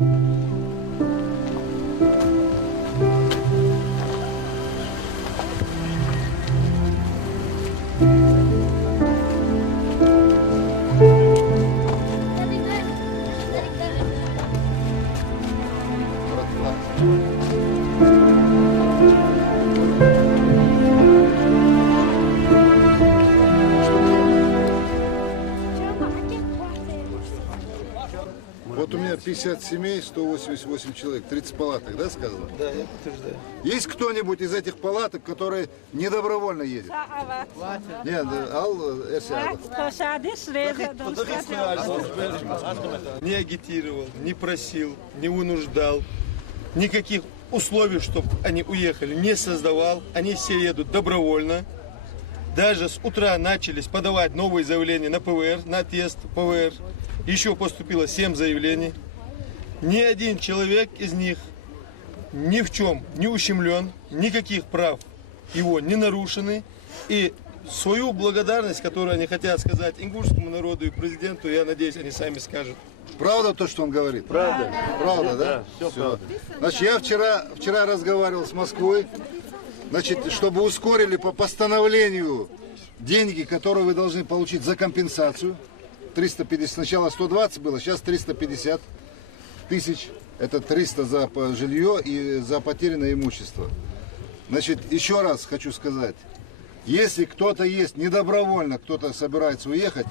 Вот у меня 50 семей, 188 человек, 30 палаток, да, сказано? Да, я подтверждаю. Есть кто-нибудь из этих палаток, который недобровольно едет? Нет, Не агитировал, не просил, не вынуждал. Никаких условий, чтобы они уехали, не создавал. Они все едут добровольно. Даже с утра начались подавать новые заявления на ПВР, на тест ПВР. Еще поступило 7 заявлений. Ни один человек из них ни в чем не ущемлен, никаких прав его не нарушены. И свою благодарность, которую они хотят сказать ингушскому народу и президенту, я надеюсь, они сами скажут. Правда то, что он говорит? Правда. Правда, да? Все правда. Значит, я вчера разговаривал с Москвой, значит, чтобы ускорили по постановлению деньги, которые вы должны получить за компенсацию. 350, сначала 120 было, сейчас 350 тысяч. Это 300 за жилье и за потерянное имущество. Значит, еще раз хочу сказать, если кто-то есть недобровольно, кто-то собирается уехать,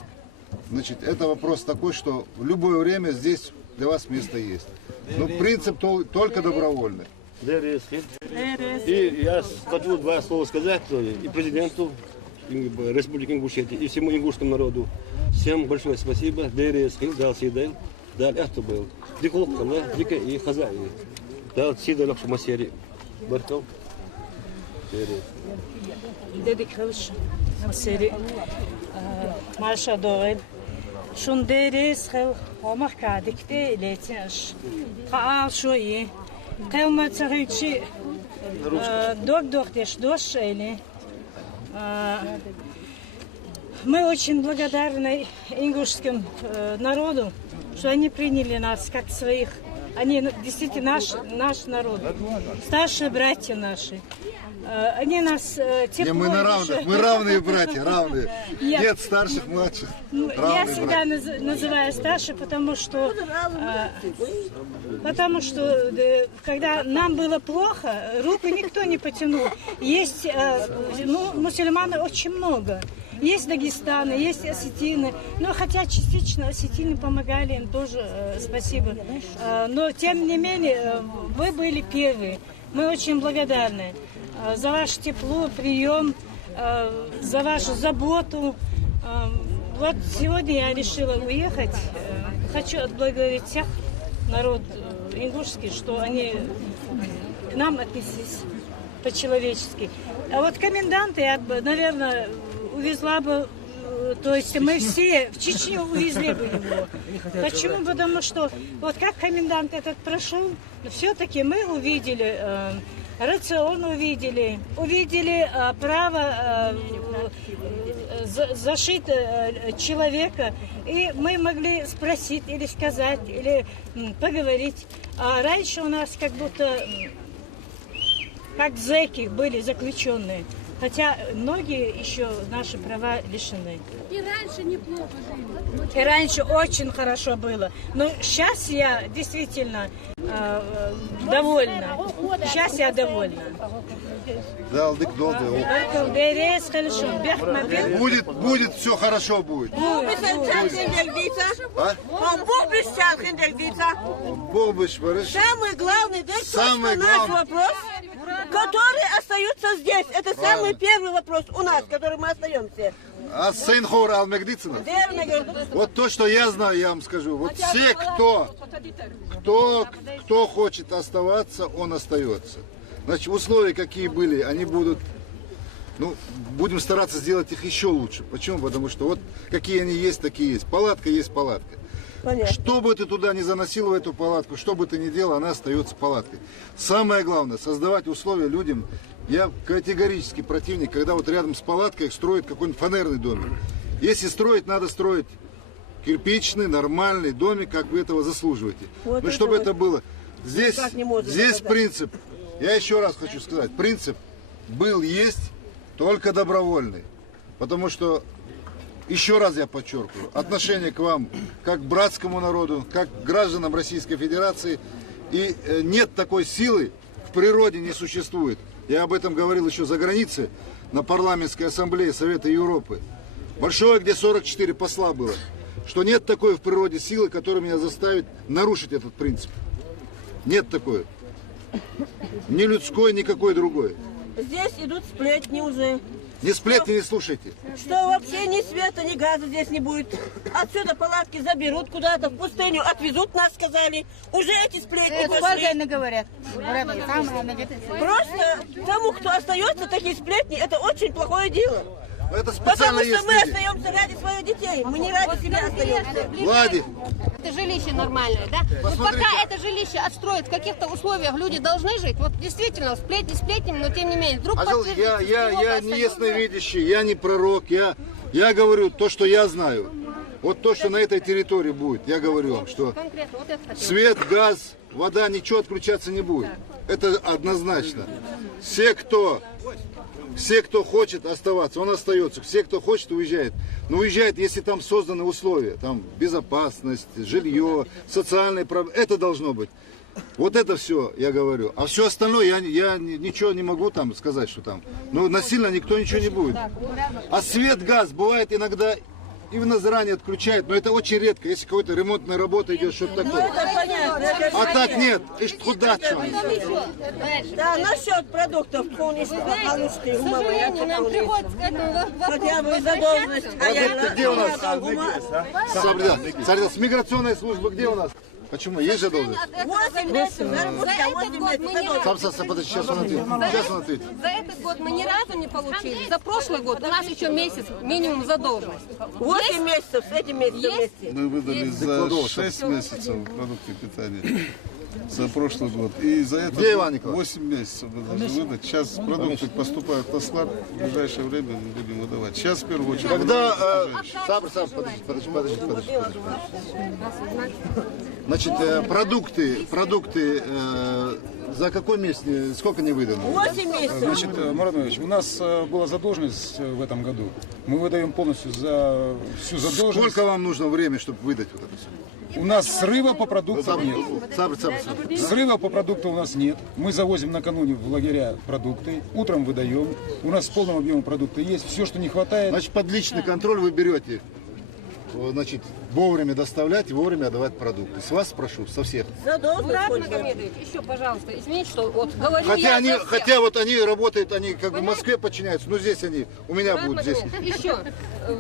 значит, это вопрос такой, что в любое время здесь для вас место есть. Но принцип только добровольный. И я хочу 2 слова сказать и президенту Республики Ингушетия, и всему ингушскому народу. Всем большое спасибо. Дерес хил дал сидел, дал это был. Дикол кала, дика и хазаи. Дал сидел в масери. Бартов. Дерес. Dedik hılış seri marşa doğru. Şun deriz hıl olmak kadik de iletişim. Kaal şu iyi. Kılma çağıçı док деш дош или. Мы очень благодарны ингушским народу, что они приняли нас как своих. Они действительно наш народ, старшие братья наши. Они нас тепло... Мы равные братья, равные. Нет старших, младших. Я всегда называю старших, потому что когда нам было плохо, руку никто не потянул. Есть мусульманы очень много. Есть Дагестаны, есть осетины, но хотя частично осетины помогали, им тоже спасибо. Но тем не менее, вы были первые. Мы очень благодарны за ваше тепло, прием, за вашу заботу. Вот сегодня я решила уехать. Хочу отблагодарить всех народ ингушский, что они к нам отнеслись по-человечески. А вот коменданта я бы, наверное, увезла бы, то есть мы все в Чечню увезли бы его. Почему? Потому что вот как комендант этот прошел, все-таки мы увидели рацион, увидели право защиты человека, и мы могли спросить или сказать, или поговорить. А раньше у нас как будто как зэки были заключенные. Хотя многие еще наши права лишены. И раньше неплохо жили. И раньше очень хорошо было. Но сейчас я действительно довольна. Сейчас я довольна. Будет все хорошо будет. Самый главный, наш вопрос, которые остаются здесь. Это самый первый вопрос у нас, который мы остаемся. А Сейнхор Алмегдицина? Вот то, что я знаю, я вам скажу. Вот все, кто хочет оставаться, он остается. Значит, условия какие были, они будут, будем стараться сделать их еще лучше. Почему? Потому что вот какие они есть, такие есть. Палатка есть палатка. Понятно. Что бы ты туда ни заносил в эту палатку, что бы ты ни делал, она остается палаткой. Самое главное, создавать условия людям. Я категорически противник, когда вот рядом с палаткой строят какой-нибудь фанерный домик. Если строить, надо строить кирпичный, нормальный домик, как вы этого заслуживаете. Вот Но это чтобы вот это было... Здесь, никак не можно здесь сказать. принцип, я еще раз хочу сказать, принцип был, есть, только добровольный. Потому что, еще раз я подчеркиваю, отношение к вам, как к братскому народу, как к гражданам Российской Федерации, и нет такой силы, в природе не существует. Я об этом говорил еще за границей, на парламентской ассамблее Совета Европы. Большое, где 44 посла было. Что нет такой в природе силы, которая меня заставит нарушить этот принцип. Нет такой. Ни людской, никакой другой. Здесь идут сплетни уже. Не сплетни не слушайте. Что вообще ни света, ни газа здесь не будет. Отсюда палатки заберут куда-то, в пустыню отвезут, нас сказали. Уже эти сплетни пошли. говорят. Просто тому, кто остается, такие сплетни, это очень плохое дело. Это специально Потому что есть мы люди. остаемся ради своих детей. Мы не ради себя остаемся. Владик, Это жилище нормальное, да? Вот Посмотрите. пока это жилище отстроят в каких-то условиях, люди должны жить. Вот действительно, сплетни сплетнями, но тем не менее. Вдруг пожалуйста, я подтвердится, не что его ясновидящий, я не пророк, я говорю то, что я знаю. Вот то, что на этой территории будет, я говорю вам, что конкретно вот это хотел. свет, газ, вода, ничего отключаться не будет. Это однозначно. Все, кто хочет оставаться, он остается. Все, кто хочет, уезжает. Но уезжает, если там созданы условия. Там безопасность, жилье, социальные проблемы. Это должно быть. Вот это все, я говорю. А все остальное, я ничего не могу там сказать, что там. Но насильно никто ничего не будет. А свет, газ, бывает иногда и в Назране отключают, но это очень редко. Если какой-то ремонтная работа идет, что-то такое. Это понятно. это А так понятно. нет. Ишь, куда что? Да, насчет продуктов, полностью, К сожалению, нам приходится к этому хотя бы вопросу задолженность. А я Где у нас? ума. С миграционной службы где у нас? Почему? Есть же должность? 8 месяцев, За заработка этот 8 год мы не месяцев. Подожди, сейчас он ответит. Сейчас он ответит. За этот год мы ни разу не получили. За прошлый год у нас еще месяц минимум задолженность. 8 месяцев с этим месяцем Есть? вместе. Мы выдали за 6 месяцев продукты питания за прошлый год. И за это Где Иван Николаевич? 8 месяцев мы должны выдать. Сейчас продукты поступают на склад. В ближайшее время мы будем выдавать. Сейчас в первую очередь. Когда... Сабр, подожди. Значит, продукты за какой месяц, сколько не выдано? 8 месяцев. Значит, Марат Иванович, у нас была задолженность в этом году. Мы выдаем полностью за всю задолженность. Сколько вам нужно времени, чтобы выдать вот это все? У нас срыва по продуктам нет. Сабр. Срыва по продуктам у нас нет. Мы завозим накануне в лагеря продукты, утром выдаем. У нас в полном объеме продукты есть. Все, что не хватает. Значит, под личный контроль вы берете, значит, вовремя доставлять и вовремя отдавать продукты. С вас спрошу, со всех. Задолженность. Мурат сколько? Магомедович, еще, пожалуйста, извините, что вот говорю Хотя я за всех. хотя вот они работают, они как бы в Москве подчиняются, но здесь они у меня Мурат будут здесь. Магомедович, еще,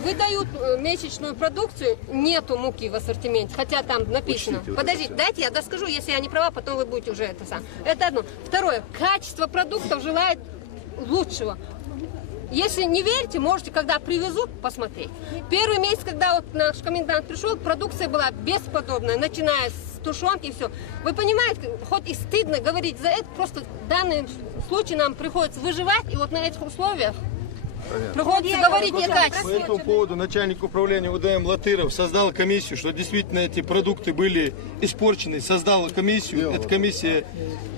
выдают месячную продукцию, нету муки в ассортименте, хотя там написано. Учтите вот Подождите, дайте я доскажу, если я не права, потом вы будете уже это сам. Это одно. Второе, качество продуктов желает лучшего. Если не верите, можете, когда привезут, посмотреть. Первый месяц, когда вот наш комендант пришел, продукция была бесподобная, начиная с тушенки и все. Вы понимаете, хоть и стыдно говорить за это, просто в данном случае нам приходится выживать, и вот на этих условиях приходится говорить не По качественно. этому поводу начальник управления УДМ Латыров создал комиссию, что действительно эти продукты были испорчены. Создал комиссию, эта комиссия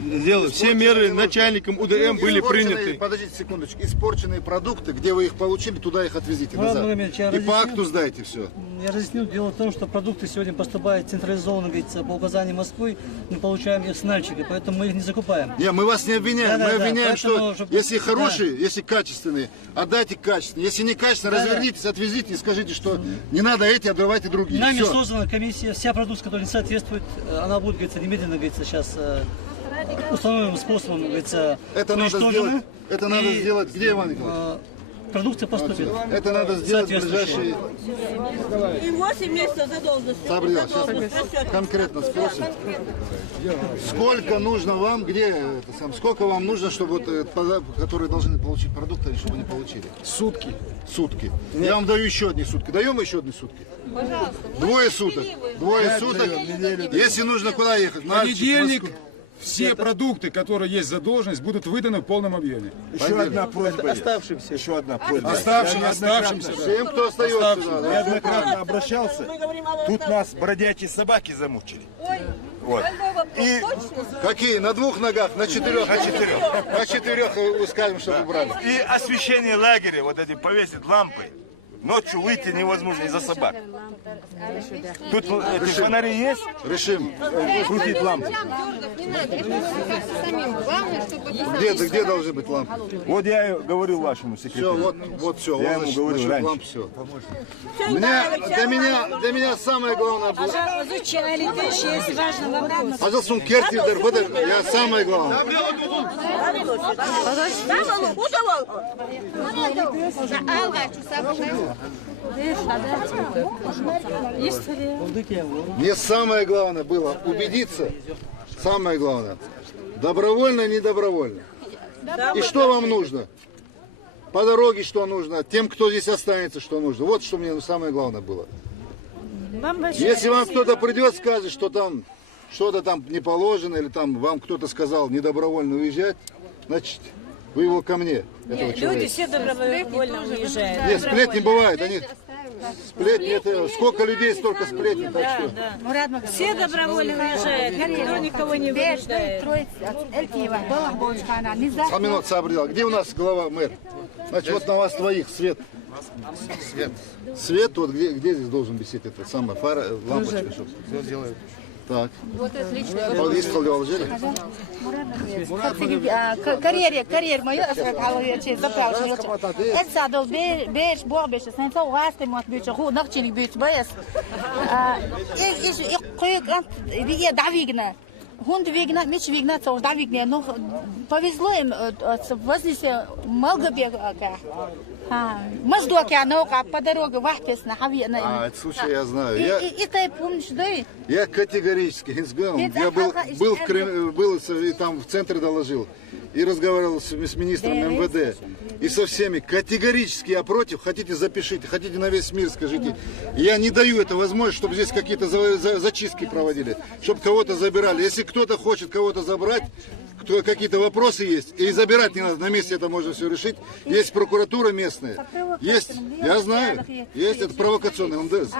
сделала. Все меры начальником УДМ были приняты. Подождите секундочку. Испорченные продукты, где вы их получили, туда их отвезите назад. И по акту сдайте все. Я разъясню. Дело в том, что продукты сегодня поступают централизованно, говорится, по указанию Москвы. Мы получаем их с Нальчика, поэтому мы их не закупаем. Не, мы вас не обвиняем. Да, Мы да, обвиняем, поэтому, что чтобы- если хорошие, если качественные, отдайте качественные. Если не качественные, развернитесь, отвезите и скажите, что не надо эти, отдавайте другие. Нами Всё. создана комиссия, вся продукция, которая не соответствует, она будет, говорится, немедленно, говорится, сейчас установленным способом, говорится, Это надо уничтожена. сделать. И, Где, Иван Николаевич? Продукция поступит. Это надо сделать в ближайшие... И 8 месяцев задолженности. Сабрил, Задолженность сейчас растет. конкретно спросим. Сколько нужно вам, сколько вам нужно, чтобы которые должны получить продукты, чтобы не получили? Сутки. Сутки. Я вам даю еще одни сутки. Даем еще одни сутки? Пожалуйста. Двое суток. Если нужно куда ехать? Нальчик, Понедельник, Москву. все продукты, которые есть задолженность, будут выданы в полном объеме. Еще одна просьба. Оставшимся. Еще одна просьба. Оставшимся. Всем, кто остается. да. Неоднократно обращался. Тут нас бродячие собаки замучили. Вот. И Какие? На двух ногах? На четырех? На четырех. На четырех скажем, чтобы убрали. И освещение лагеря, вот эти повесить лампы. Ночью выйти невозможно из-за собак. Тут эти фонари есть? Решим. Крутить лампы. Где должны быть лампы? Вот я говорю вашему Все, секретарю. вот все. Я ему говорю раньше. Ламп, все. Для меня самое главное было... Изучали, тоже есть важный вопрос. Пожалуйста, кертидер, вот это я самое главное. Мне самое главное было убедиться, самое главное, добровольно, не добровольно. И что вам нужно? По дороге что нужно? Тем, кто здесь останется, что нужно? Вот что мне самое главное было. Если вам кто-то придет, скажет, что там что-то там не положено, или там вам кто-то сказал недобровольно уезжать, значит, вы его ко мне, этого человека. Люди все добровольно уезжают. Нет, сплетни бывают, они... Сплетни, это сколько людей, столько сплетни, так что... Все добровольно уезжают, никто никого не вынуждает. Саминот Сабридал, где у нас глава мэр? Значит, вот на вас двоих свет. Свет, вот где здесь должен висеть этот самый фара, лампочка, чтобы все сделают. Так. Вот это лично. Карьер мою забрал. Это садол беш бобеш, сенсо уасты мот бич, ху нахчиник бич баяс. И коек я давигна. Хунд вигна, мич вигна, то давигна. Ну повезло им, вознесе много бега. Маздуак я наука по дороге вахпес на хавьена. Этот случай я знаю. И ты помнишь, да? Я категорически, я был и там в центре доложил, и разговаривал с министром МВД, и со всеми. Категорически я против, хотите запишите, хотите на весь мир скажите. Я не даю это возможность, чтобы здесь какие-то зачистки проводили, чтобы кого-то забирали. Если кто-то хочет кого-то забрать, какие-то вопросы есть, и забирать не надо, на месте это можно все решить. Есть прокуратура местная, есть, я знаю, есть, это провокационный МДС.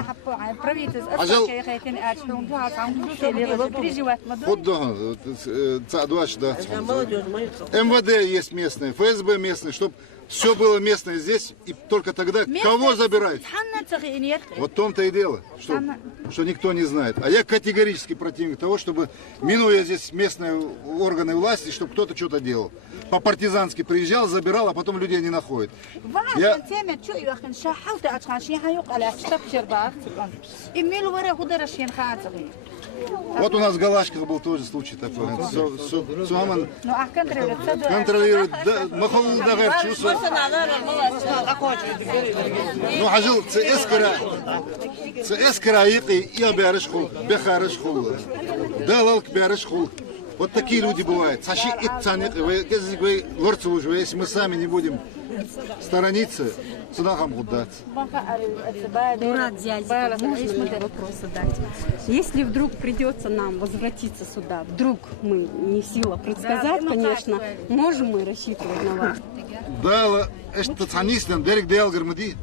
МВД есть местное, ФСБ местное, чтобы все было местное здесь, и только тогда кого забирать? Вот в том-то и дело, что никто не знает. А я категорически противник того, чтобы, минуя здесь местные органы власти, чтобы кто-то что-то делал. По-партизански приезжал, забирал, а потом людей не находит. Вот у нас в Галашках был тоже случай такой. Контролирует. Ну, хажил, це эскара и бярышхул, бехарышхул, далалк бярышхул. Вот такие люди бывают. Саши и цаник, вы лорцу уже, если мы сами не будем сторониться, сюда нам удаться. Мурат дядя, можно вопрос задать? Если вдруг придется нам возвратиться сюда, вдруг мы не в силах предсказать, конечно, можем мы рассчитывать на вас? Да, это цанистен, Дерек Делгармади.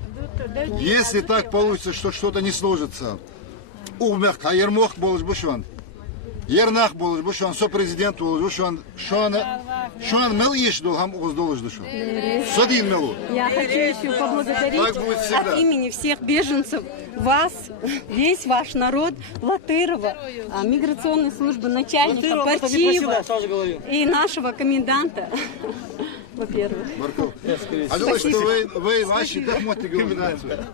Если так получится, что что-то не сложится, умех, а ермох болыш бушан. Ернах болыш бушан, сопрезидент болыш бушан, шуан мел еш долгам уздолыш душу. Садин мелу. Я хочу еще поблагодарить от имени всех беженцев вас, весь ваш народ, Латырова, миграционной службы, начальника партии и нашего коменданта. Во-первых. А думаю, что вы ваши дохмоты говорите.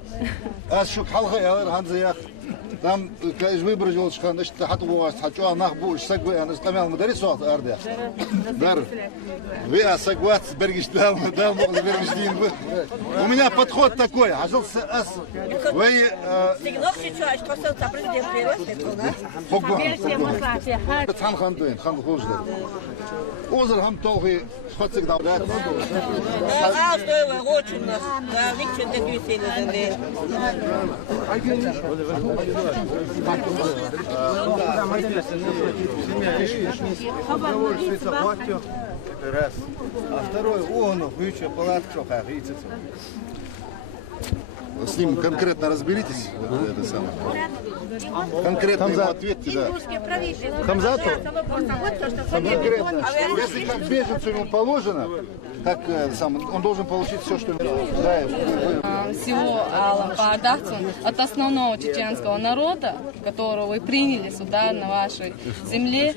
А что халга я ганзаях. Там выбрали вот что значит хату у вас хочу а нахбу сагвы я наставлял мударис вот арда. Дар. Вы асагват бергиштал да бергиштин. У меня подход такой. Ажился ас. Вы хан хандуин хан хужда. Озер хам тоги хатсик давлат. Да, что вы очень нас. Да, никто не двигается. Это раз. А второй, он вычу палатку, С ним конкретно разберитесь, вот это самое. Конкретно ему ответьте, да. Хамзату? Конкретно. Если как беженцу ему положено, как он должен получить все, что ему. Всего Аллам по Ардахцу от основного чеченского народа, которого вы приняли сюда, на вашей земле,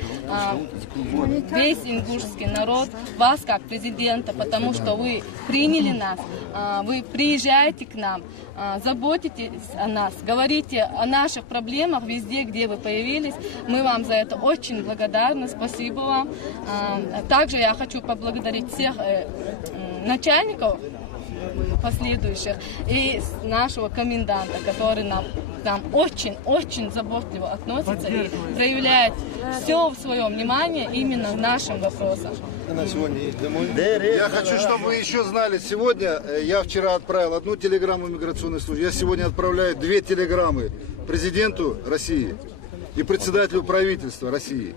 весь ингушский народ, вас как президента, потому что вы приняли нас, вы приезжаете к нам, заботитесь о нас, говорите о наших проблемах везде, где вы появились. Мы вам за это очень благодарны, спасибо вам. Также я хочу поблагодарить всех начальников последующих и нашего коменданта, который нам очень заботливо относится и проявляет все свое внимание именно к нашим вопросам. Я хочу, чтобы вы еще знали, сегодня, я вчера отправил одну телеграмму миграционной службе, я сегодня отправляю 2 телеграммы президенту России и председателю правительства России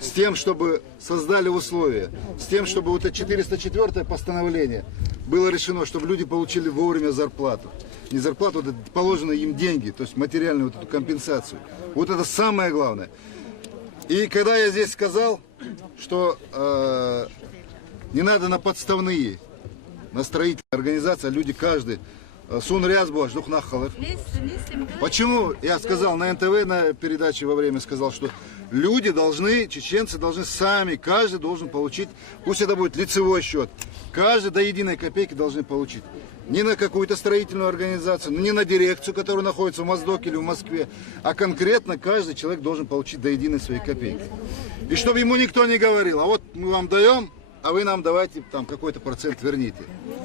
с тем, чтобы создали условия, с тем, чтобы вот это 404 постановление было решено, чтобы люди получили вовремя зарплату. Не зарплату, вот это положенные им деньги, то есть материальную вот эту компенсацию. Вот это самое главное. И когда я здесь сказал, что не надо на подставные, на строительные организации, а люди каждый Почему я сказал на НТВ, на передаче во время сказал, что люди должны, чеченцы должны сами, каждый должен получить, пусть это будет лицевой счет, каждый до единой копейки должны получить. Не на какую-то строительную организацию, не на дирекцию, которая находится в Моздоке или в Москве, а конкретно каждый человек должен получить до единой своей копейки. И чтобы ему никто не говорил, а вот мы вам даем, а вы нам давайте там какой-то процент верните.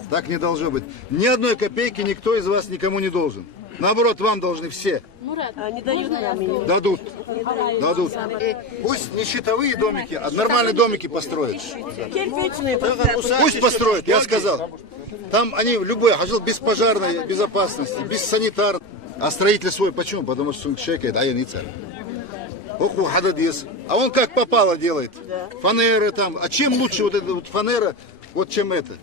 Так не должно быть. Ни одной копейки никто из вас никому не должен. Наоборот, вам должны все. Дадут. Дадут. Пусть не щитовые домики, а нормальные домики построят. Пусть построят, я сказал. Там они любые, жил без пожарной безопасности, без санитар. А строитель свой почему? Потому что он шейкает, а я не царь. А он как попало делает. Фанеры там. А чем лучше вот эта вот фанера, вот чем это?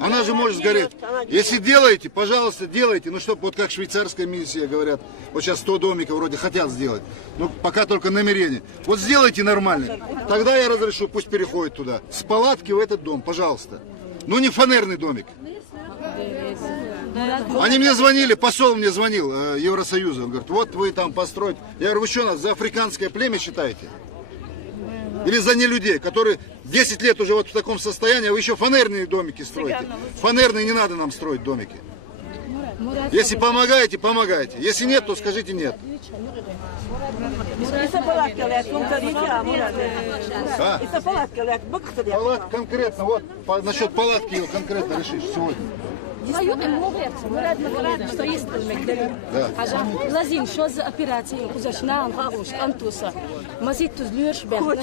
Она же может сгореть. Если делаете, пожалуйста, делайте. Ну, чтобы вот как швейцарская миссия говорят, вот сейчас 100 домиков вроде хотят сделать. Но пока только намерение. Вот сделайте нормально. Тогда я разрешу, пусть переходит туда. С палатки в этот дом, пожалуйста. Ну, не фанерный домик. Они мне звонили, посол мне звонил Евросоюза. Он говорит, вот вы там построите. Я говорю, вы что, нас за африканское племя считаете? Или за нелюдей, которые 10 лет уже вот в таком состоянии, а вы еще фанерные домики строите. Фанерные не надо нам строить домики. Если помогаете, помогайте. Если нет, то скажите нет. Палатка конкретно, вот насчет палатки ее конкретно решишь сегодня. لازم شو ز أبيراتي وزشنا نخافوش أنتوسا مزيد تزليش بيخنا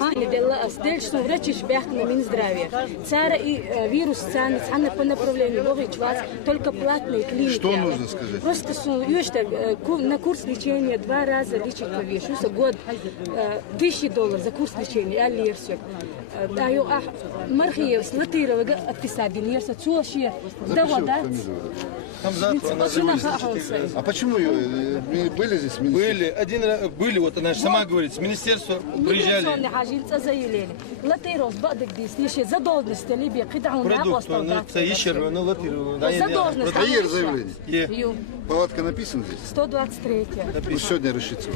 هاي دل أصدقش نورتش بيخنا من здравия цара и вирус цан цан по направлению ловить вас только платные клиники. Что нужно сказать? Просто на курс лечения 2 раза лечить повешусь год $1000 за курс лечения аллерсик. Даю мархиев слатировал оттисадин ерса цоши А почему были здесь министры? Были, вот она же сама говорит, с министерства приезжали. Заявление. Палатка написана здесь? 123. Пусть сегодня решится.